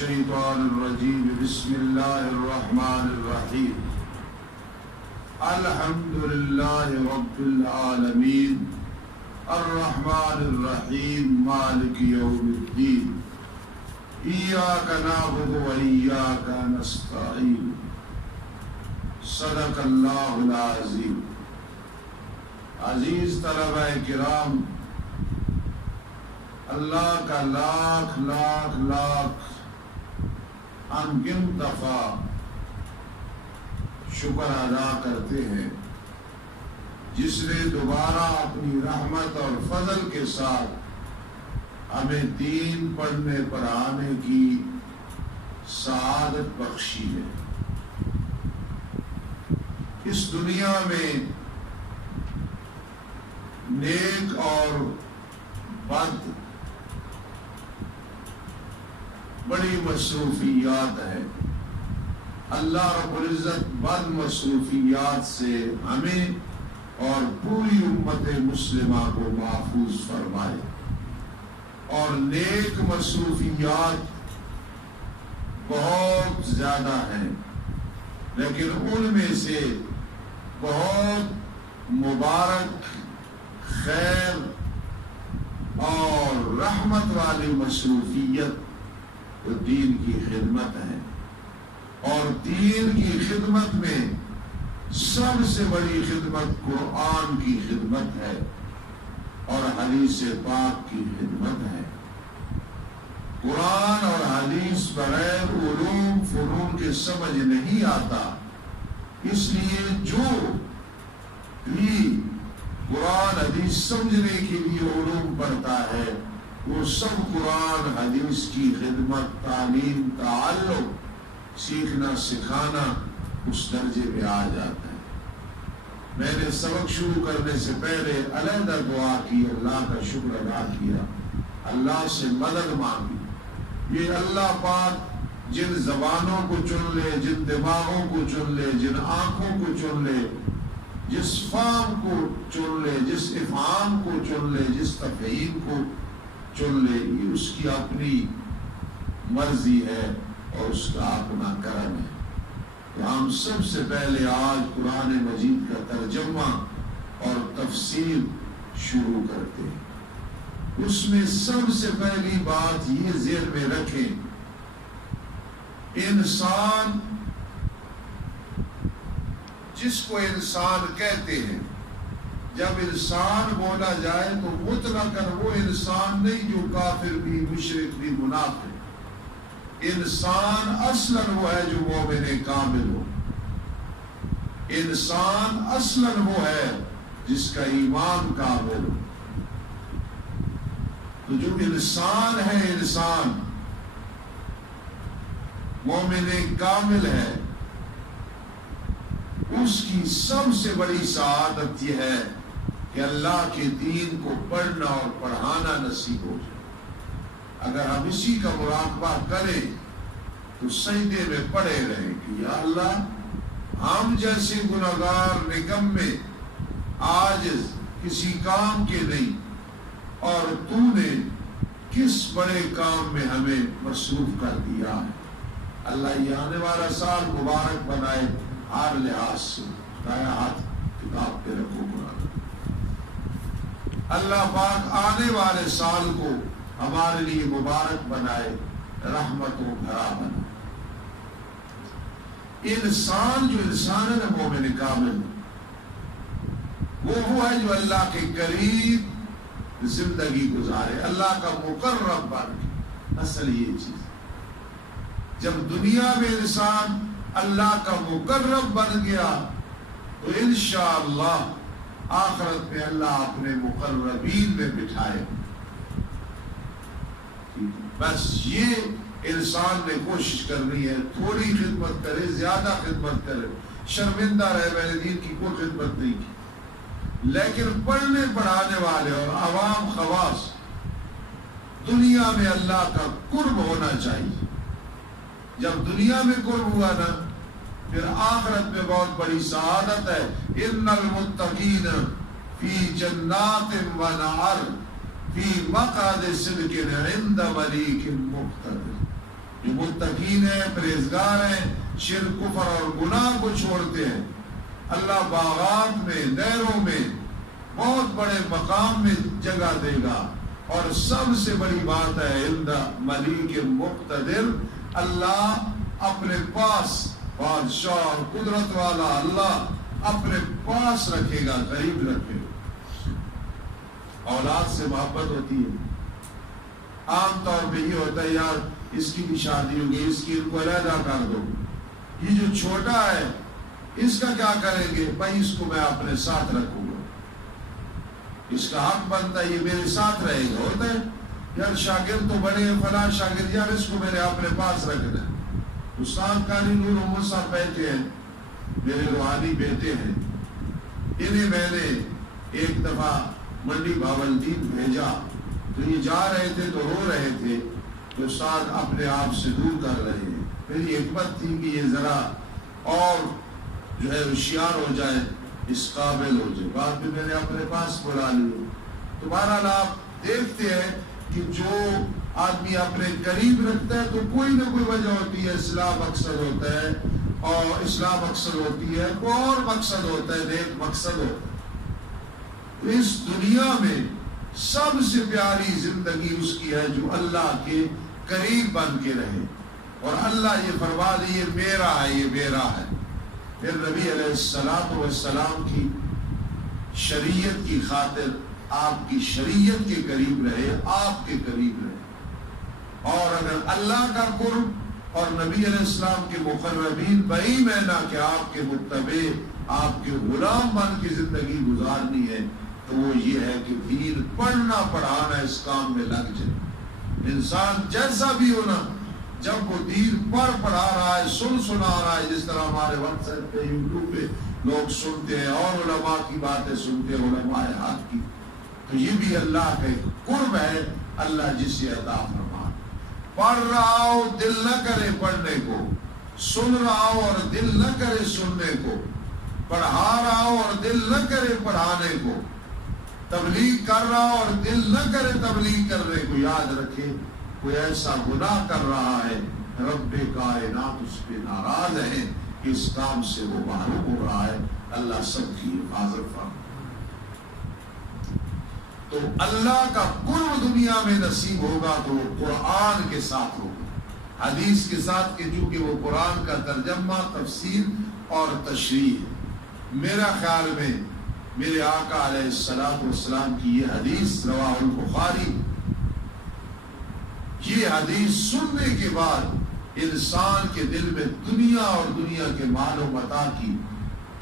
الشیطان الرجیم بسم اللہ الرحمن الرحیم الحمدللہ رب العالمین الرحمن الرحیم مالک یوم الدین ایاک نعبد و ایاک نستعین صدق اللہ العظیم۔ عزیز طلبہ کرام، اللہ کا لاکھ لاکھ لاکھ انگن دفعہ شکر ادا کرتے ہیں جس نے دوبارہ اپنی رحمت اور فضل کے ساتھ ہمیں دین پڑھنے پر آنے کی سعادت بخشی ہے۔ اس دنیا میں نیک اور بد بڑی مصروفیات ہے۔ اللہ رب العزت بد مصروفیات سے ہمیں اور پوری امت مسلمہ کو محفوظ فرمائے، اور نیک مصروفیات بہت زیادہ ہیں، لیکن ان میں سے بہت مبارک، خیر اور رحمت والی مصروفیت تو دین کی خدمت ہے، اور دین کی خدمت میں سب سے بڑی خدمت قرآن کی خدمت ہے اور حدیث پاک کی خدمت ہے۔ قرآن اور حدیث بغیر علوم فنون کے سمجھ نہیں آتا، اس لیے جو بھی قرآن حدیث سمجھنے کے لیے علوم پڑھتا ہے وہ سب قرآن حدیث کی خدمت، تعلیم، تعلم، سیکھنا سکھانا اس درجے پہ آ جاتا ہے۔ میں نے سبق شروع کرنے سے پہلے علیحدہ دعا کی، اللہ کا شکر ادا کیا، اللہ سے مدد مانگی۔ یہ اللہ پاک جن زبانوں کو چن لے، جن دماغوں کو چن لے، جن آنکھوں کو چن لے، جس فام کو چن لے، جس افہام کو چن لے، جس تفہیم کو چن لے، یہ اس کی اپنی مرضی ہے اور اس کا اپنا کرم ہے۔ تو ہم سب سے پہلے آج قرآن مجید کا ترجمہ اور تفسیر شروع کرتے ہیں۔ اس میں سب سے پہلی بات یہ ذہن میں رکھیں، انسان جس کو انسان کہتے ہیں، جب انسان بولا جائے تو مطلقاً وہ انسان نہیں جو کافر بھی، مشرک بھی، منافق۔ انسان اصلاً وہ ہے جو مومن کامل ہو۔ انسان اصلاً وہ ہے جس کا ایمان کامل ہو۔ تو جو انسان ہے، انسان مومن کامل ہے، اس کی سب سے بڑی سعادت یہ ہے کہ اللہ کے دین کو پڑھنا اور پڑھانا نصیب ہو جائے۔ اگر ہم اسی کا مراقبہ کریں تو سجدے میں پڑے رہیں کہ یا اللہ، ہم جیسے گناہگار، نکمے، عاجز، کسی کام کے نہیں، اور تو نے کس بڑے کام میں ہمیں مصروف کر دیا ہے۔ اللہ یہ آنے والا سال مبارک بنائے ہر لحاظ سے۔ ہاتھ کتاب پہ رکھو قرآن۔ اللہ پاک آنے والے سال کو ہمارے لیے مبارک بنائے، رحمتوں بھرا بنائے۔ انسان جو انسان ہے نا، مومن کامل، وہ ہے جو اللہ کے قریب زندگی گزارے، اللہ کا مقرب بن کے۔ اصل یہ چیز، جب دنیا میں انسان اللہ کا مقرب بن گیا تو انشاءاللہ آخرت میں اللہ اپنے مقربین میں بٹھائے۔ بس یہ انسان نے کوشش کرنی ہے، تھوڑی خدمت کرے، زیادہ خدمت کرے، شرمندہ رہے میں نے دین کی کوئی خدمت نہیں کی، لیکن پڑھنے پڑھانے والے اور عوام خواص دنیا میں اللہ کا قرب ہونا چاہیے۔ جب دنیا میں قرب ہوا نا، پھر آخرت میں بہت بڑی سعادت ہے۔ ان المتقین فی جنات و نہر فی مقعد صدق عند ملیک مقتدر۔ جو متقین ہیں، پرہیزگار ہیں، شرک کفر اور گناہ کو چھوڑتے ہیں، اللہ باغات میں، نہروں میں بہت بڑے مقام میں جگہ دے گا۔ اور سب سے بڑی بات ہے عند ملیک مقتدر، اللہ اپنے پاس، بادشاہ اور قدرت والا اللہ اپنے پاس رکھے گا، قریب رکھے گا۔ اولاد سے محبت ہوتی ہے، عام طور پہ یہ ہوتا ہے یار اس کی بھی شادی ہوگی، اس کی ان کو علیحدہ کر دو، یہ جو چھوٹا ہے اس کا کیا کریں گے؟ بھائی اس کو میں اپنے ساتھ رکھوں گا، اس کا حق بنتا ہے یہ میرے ساتھ رہے گا۔ ہوتا ہے یار شاگرد تو بڑے ہیں، فلاں شاگرد، یار اس کو میں نے اپنے پاس رکھنا ہے۔ استاد قاری نور محمد صاحب بیٹھے ہیں، میرے روحانی بیٹے ہیں، انہیں میں نے ایک دفعہ منڈی بھاولدین بھیجا تو یہ جا رہے تھے تو رو رہے تھے، تو استاد اپنے آپ سے دور کر رہے ہیں۔ میری حکمت تھی کہ یہ ذرا اور جو ہے ہوشیار ہو جائے، اس قابل ہو جائے، بعد میں نے اپنے پاس بلا لیا۔ تو بہرحال آپ دیکھتے ہیں کہ جو آدمی اپنے قریب رکھتا ہے تو کوئی نہ کوئی وجہ ہوتی ہے، اصلاح مقصد ہوتا ہے، اور اصلاح مقصد ہوتی ہے، کوئی اور مقصد ہوتا ہے، نیک مقصد ہوتا ہے۔ تو اس دنیا میں سب سے پیاری زندگی اس کی ہے جو اللہ کے قریب بن کے رہے، اور اللہ یہ فرما دے یہ میرا ہے، یہ میرا ہے۔ پھر نبی علیہ السلام کی شریعت کی خاطر آپ کی شریعت کے قریب رہے، آپ کے قریب رہے، اور اگر اللہ کا قرب اور نبی علیہ السلام کے مقربین بعیم ہے نا کہ آپ کے متبع، آپ کے غلام بن کی زندگی گزارنی ہے، تو وہ یہ ہے کہ دین پڑھنا پڑھانا اس کام میں لگ جائے۔ انسان جیسا بھی ہونا، جب وہ دین پڑھا رہا ہے، سنا رہا ہے، جس طرح ہمارے واٹس ایپ پہ، یوٹیوب پہ لوگ سنتے ہیں اور علماء کی باتیں سنتے ہیں، علماء حق کی، تو یہ بھی اللہ کا ایک قرب ہے، اللہ جسے عطا فرما۔ پڑھ رہا ہو دل نہ کرے پڑھنے کو، سن رہا ہو اور دل نہ کرے سننے کو، پڑھا رہا ہو اور دل نہ کرے پڑھانے کو، تبلیغ کر رہا ہو اور دل نہ کرے تبلیغ کرنے کو، یاد رکھے کوئی ایسا گناہ کر رہا ہے، رب کائنات اس پہ ناراض ہے، اس کام سے وہ محروم ہو رہا ہے۔ اللہ سب کی حفاظت فرمائے۔ تو اللہ کا قرب دنیا میں نصیب ہوگا تو وہ قرآن کے ساتھ ہوگا، حدیث کے ساتھ، کہ چونکہ وہ قرآن کا ترجمہ، تفسیر اور تشریح ہے۔ میرا خیال میں میرے آقا علیہ السلام کی یہ حدیث رواہ البخاری، یہ حدیث سننے کے بعد انسان کے دل میں دنیا اور دنیا کے مال و متاع کی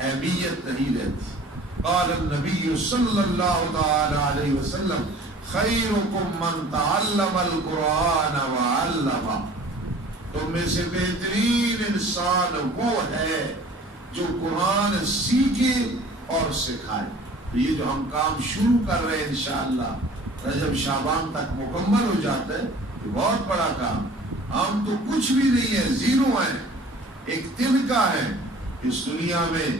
اہمیت نہیں رہتی۔ قال النبی صلی اللہ تعالی علیہ وسلم خیرکم من تعلم القرآن وعلمہ، تم میں سے بہترین انسان وہ ہے جو قرآن سیکھے اور سکھائے۔ یہ جو ہم کام شروع کر رہے ہیں انشاءاللہ رجب شعبان تک مکمل ہو جاتا ہے، یہ بہت بڑا کام۔ ہم تو کچھ بھی نہیں ہے، زیرو ہیں، ایک تنکا ہے۔ اس دنیا میں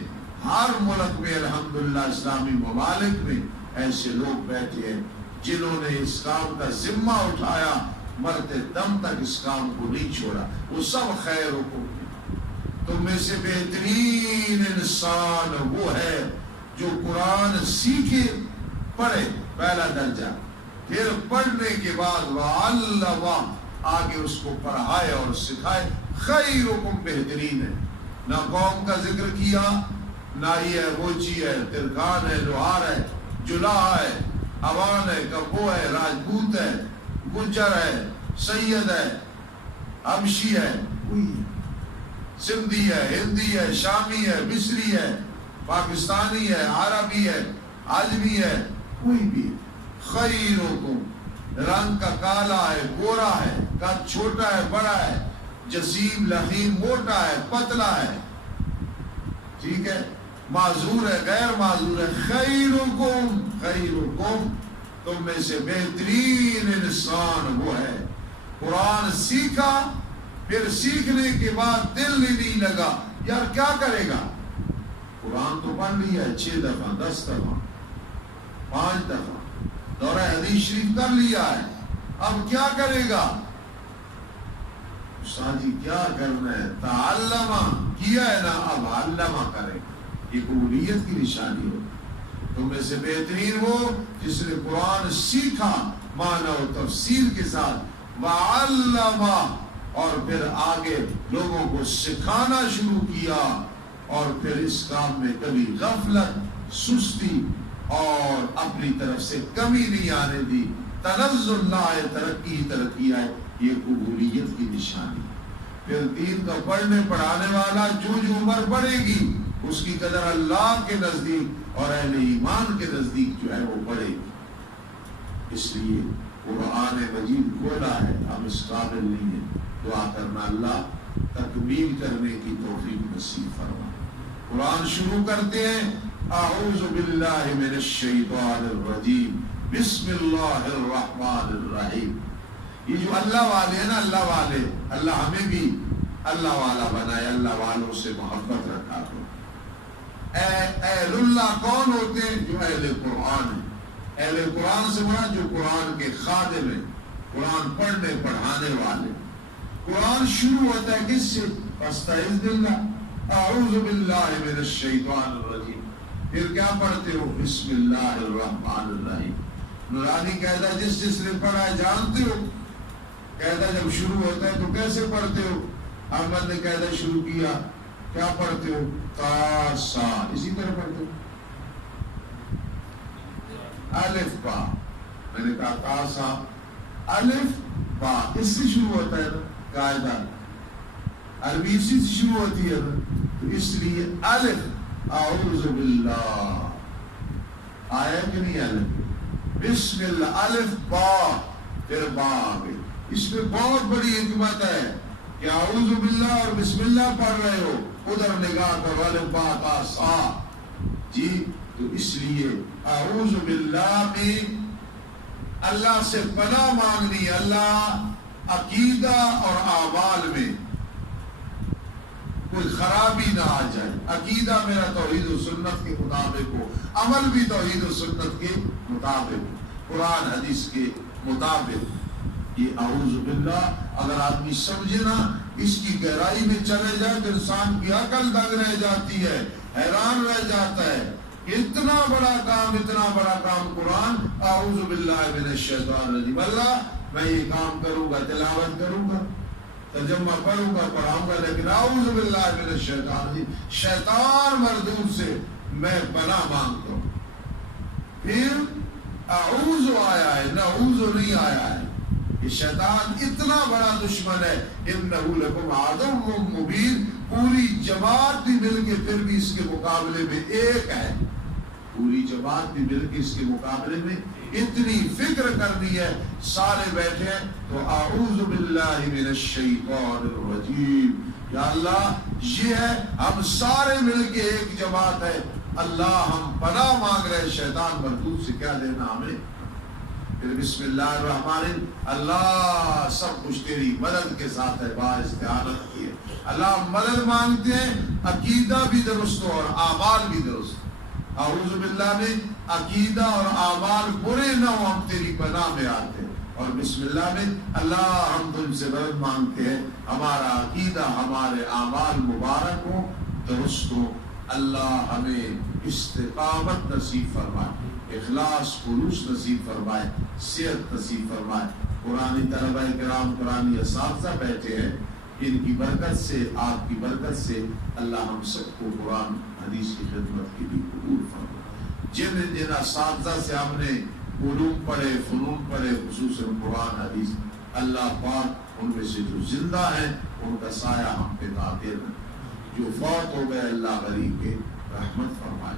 ہر ملک میں الحمدللہ اسلامی ممالک میں ایسے لوگ بیٹھے ہیں جنہوں نے اس کام کا ذمہ اٹھایا، مرتے دم تک اس کام کو نہیں چھوڑا۔ وہ سب خیر حکم ہیں۔ تم میں سے بہترین انسان وہ ہے جو قرآن سیکھے، پڑھے، پہلا درجہ، پھر پڑھنے کے بعد وعلمہ، آگے اس کو پڑھائے اور سکھائے۔ خیرکم بہترین ہے، نہ قوم کا ذکر کیا، نہ یہ ہے بوچی ہے، ترکان ہے، لوہار ہے، جلاح ہے، عوان ہے، کپو ہے، راجپوت ہے، گجر ہے، سید ہے، حبشی ہے، کوئی ہے، سندھی ہے، ہندی ہے، شامی ہے، مصری ہے، پاکستانی ہے، عربی ہے، عجمی ہے، کوئی بھی۔ خیرکم، رنگ کا کالا ہے، گورا ہے، قد چھوٹا ہے، بڑا ہے، جسیم لخیم، موٹا ہے، پتلا ہے، ٹھیک ہے، معذور ہے، غیر معذور ہے۔ خیرکم، خیرکم، تم میں سے بہترین انسان وہ ہے قرآن سیکھا، پھر سیکھنے کے بعد دل نہیں لگا، یار کیا کرے گا؟ قرآن تو پڑھ لیا ہے 6 دفعہ، 10 دفعہ، 5 دفعہ، دورہ حدیث شریف کر لیا ہے، اب کیا کرے گا؟ استاد جی کیا کرنا ہے؟ تعلمہ کیا ہے نا، اب علمہ کریں، یہ قبولیت کی نشانی ہے۔ تم میں سے بہترین وہ جس نے قرآن سیکھا معنی و تفسیر کے ساتھ، وعلمہ، اور پھر آگے لوگوں کو سکھانا شروع کیا، اور پھر اس کام میں کبھی غفلت، سستی اور اپنی طرف سے کمی نہیں آنے دی، تنزل نہ آئے، ترقی ترقی آئے، یہ قبولیت کی نشانی۔ پھر دین کا پڑھنے پڑھانے والا جو عمر بڑھے گی اس کی قدر اللہ کے نزدیک اور اہل ایمان کے نزدیک جو ہے وہ بڑھے گی۔ اس لیے قرآن مجید کھولا ہے، ہم اس قابل نہیں ہیں، دعا کرنا اللہ تکمیل کرنے کی توفیق نصیب فرما۔ قرآن شروع کرتے ہیں، اعوذ باللہ من الشیطان الرجیم، بسم اللہ الرحمن الرحیم۔ یہ جو اللہ والے ہیں نا، اللہ والے، اللہ ہمیں بھی اللہ والا بنائے، اللہ والوں سے محبت رکھا دو۔ اہل اللہ کون ہوتے ہیں؟ جو اہل قرآن ہیں۔ اہل قرآن سے مراد جو قرآن کے خادم ہیں، قرآن پڑھنے پڑھانے والے۔ قرآن شروع ہوتا ہے کس سے؟ فاستعذ باللہ، اعوذ باللہ من الشیطان الرجیم۔ پھر کیا پڑھتے ہو؟ بسم اللہ الرحمن الرحیم۔ نورانی کہتا ہے جس نے پڑھا ہے جانتے ہو؟ کہتا ہے جب شروع ہوتا ہے تو کیسے پڑھتے ہو؟ احمد نے کہتا شروع کیا، کیا پڑھتے ہو؟ تاسا، اسی طرح پڑھتے ہو؟ الف با، میں نے کہا تاسا، الف با، اس سے شروع ہوتا ہے نا قاعدہ، عربی اسی سے شروع ہوتی ہے نا، تو اس لیے الف، اعوذ باللہ، آیا کہ نہیں الف؟ بسم اللہ، الف با، پھر با آگے۔ اس میں بہت بڑی حکمت ہے کہ اعوذ باللہ اور بسم اللہ پڑھ رہے ہو، ادھر نگاہ کرو، الف با تا سا، جی، تو اس لیے اعوذ باللہ میں اللہ سے پناہ مانگنی، اللہ عقیدہ اور اعمال میں کوئی خرابی نہ آ جائے۔ عقیدہ میرا توحید و سنت کے مطابق ہو، عمل بھی توحید و سنت کے مطابق ہو، قرآن حدیث کے مطابق۔ یہ اعوذ باللہ اگر آدمی سمجھے نا، اس کی گہرائی میں چلے جائے تو انسان کی عقل دنگ رہ جاتی ہے، حیران رہ جاتا ہے کہ اتنا بڑا کام قرآن، اعوذ باللہ من الشیطان الرجیم، اللہ میں یہ کام کروں گا، تلاوت کروں گا، ترجمہ پڑھوں گا، پڑھاؤں گا، لیکن اعوذ باللہ من الشیطان الرجیم، شیطان مردود سے میں پناہ مانگتا ہوں۔ پھر اعوذ آیا ہے، نعوذ نہیں آیا ہے۔ یہ شیطان اتنا بڑا دشمن ہے، انہ لکم عدو مبین، پوری جماعت بھی مل کے پھر بھی اس کے مقابلے میں ایک ہے، پوری جماعت بھی مل کے اس کے مقابلے میں اتنی فکر کرنی ہے، سارے بیٹھے ہیں تو اعوذ باللہ من الشیطان الرجیم، یا اللہ یہ ہے، ہم سارے مل کے ایک جماعت ہے، اللہ ہم پناہ مانگ رہے شیطان مردود سے، کیا دینا ہمیں۔ پھر بسم اللہ الرحمن الرحیم، اللہ سب کچھ تیری مدد کے ساتھ ہے، باستعانت کی ہے، اللہ مدد مانگتے ہیں، عقیدہ بھی درست ہو اور اعمال بھی درست۔ اعوذ باللہ میں عقیدہ اور اعمال برے نہ ہو، ہم تیری پناہ میں آتے ہیں، اور بسم اللہ میں اللہ ہم تم سے مدد مانگتے ہیں، ہمارا عقیدہ ہمارے اعمال مبارک ہو، درست ہو، اللہ ہمیں استقامت نصیب فرمائے، اخلاص خلوص نصیب فرمائے، صحت نصیب فرمائے۔ قرآنی طلبہ کرام، قرآنی اساتذہ بیٹھے ہیں، ان کی برکت سے، آپ کی برکت سے اللہ ہم سب کو قرآن حدیث کی خدمت کے لیے قبول فرمائے۔ جن اساتذہ سے ہم نے علوم پڑھے، فنون پڑھے، خصوصاً قرآن حدیث، اللہ پاک ان میں سے جو زندہ ہیں ان کا سایہ ہم پہ قادر ہے، جو فوت ہو گئے اللہ غریب کے رحمت فرمائے۔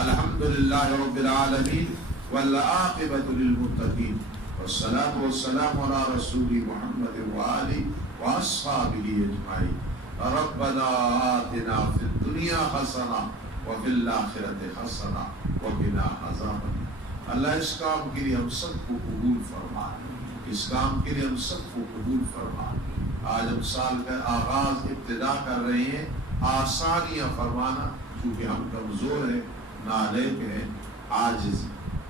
الحمدللہ رب العالمین والعاقبۃ للمتقین، والصلاة والسلام علی رسول محمد وآلہ واصحابہ اجمعین۔ ربنا آتنا فی الدنیا حسنہ وفی الآخرۃ حسنہ وقنا عذاب النار۔ اللہ اس کام کے لیے ہم سب کو قبول فرمائے، اس کام کے لیے ہم سب کو قبول فرمائے۔ آج ہم سال کا آغاز ابتدا کر رہے ہیں، آسانیاں فرمانا، چونکہ ہم کمزور ہیں، نالائق ہیں، عاجز۔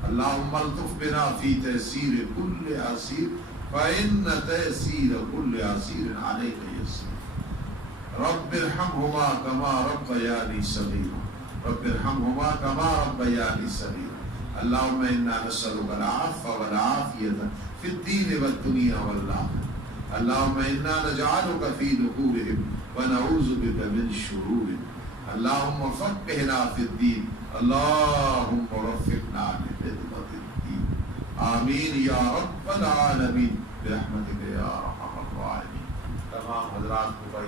اللہم الطف بنا فی تیسیر کل عسیر فإن تيسير كل عسير عليك يسير رب ارحمهما كما ربياني صغيرا رب ارحمهما كما ربياني صغيرا اللهم إنا نسألك العفو والعافية في الدين والدنيا والآخرة اللهم إنا نجعلك في نحورهم ونعوذ بك من شرورهم اللهم فقهنا في الدين اللهم وفقنا لخدمة الدين آمین یا رب العالمین برحمتک یا ارحم الراحمین. تمام حضرات کو